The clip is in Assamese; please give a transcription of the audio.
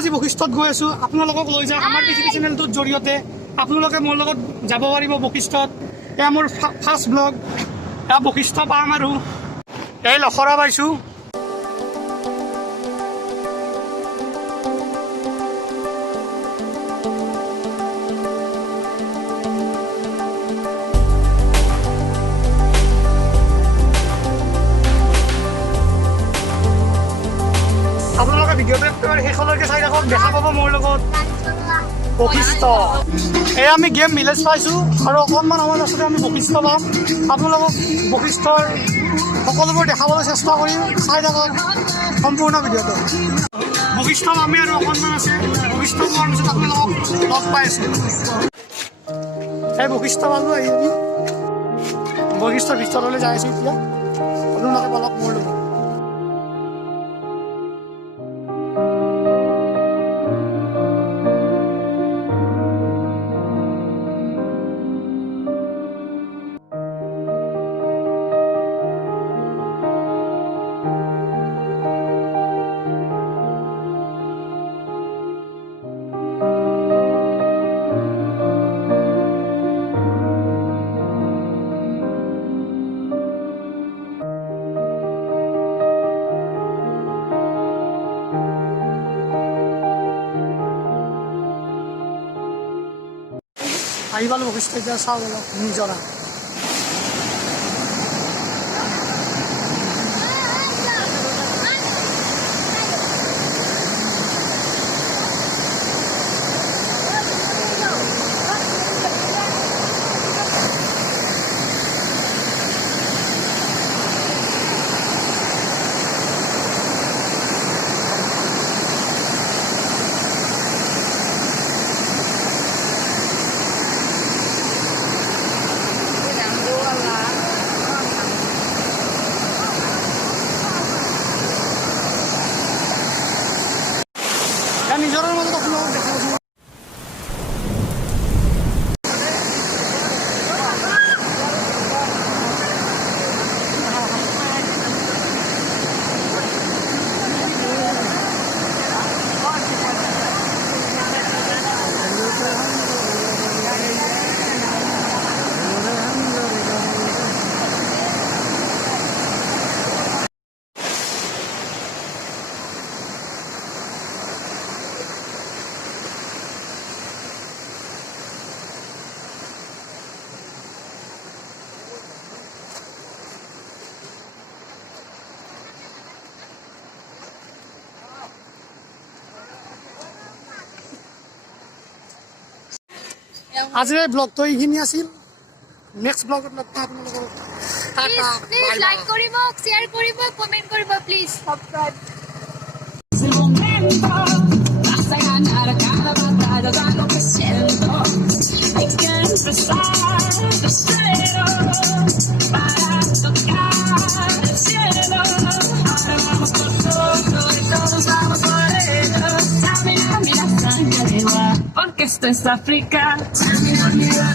আজি বশিষ্ঠত গৈ আছোঁ, আপোনালোকক লৈ যাওঁ আমাৰ পৃথিৱী চেনেলটোৰ জৰিয়তে। আপোনালোকে মোৰ লগত যাব পাৰিব বশিষ্ঠত। এয়া মোৰ ফাৰ্ষ্ট ব্লগ। এয়া বশিষ্ঠ পাম আৰু এই লখৰা পাইছোঁ। আপোনালোকে ভিডিঅ'টো একেবাৰে শেষলৈকে চাই থাকক, দেখা পাব মোৰ লগত বশিষ্ঠ। এয়া আমি গেম ভিলেজ পাইছোঁ আৰু অকণমান সময় পাছতে আমি বশিষ্ঠ পাম। আপোনালোকক বশিষ্ঠৰ সকলোবোৰ দেখাবলৈ চেষ্টা কৰিম, চাই থাকক সম্পূৰ্ণ ভিডিঅ'টো। বশিষ্ঠ আমি আৰু অকণমান আছে, বশিষ্ঠ পোৱাৰ পিছত আপোনালোকক লগ পাই আছোঁ। এই বশিষ্ঠ পালোঁ, আহি আমি বশিষ্ঠৰ ভিতৰলৈ যাই আছোঁ এতিয়া। আপোনালোকে অলপ মোৰ লগত। আহি পালোঁ বশিষ্ঠ, এতিয়া চাওঁ অলপ নিজৰা। নিজৰৰ মাজত আপোনালোকক দেখা পাইছোঁ। আজিৰ এই ব্লগটো এইখিনি আছিল। নেক্সট ব্লগত লগ পাম আপোনালোকক। প্লিজ লাইক কৰিব, শ্বেয়াৰ কৰিব, কমেণ্ট কৰিব, please subscribe. Vas a ganar cada batalla, da lo que siento. Hay que empezar de cero para tocar el cielo. Ahora vamos por todo y todos vamos por ello. Mira, mira, sangre, porque esto es África. Mira, mira,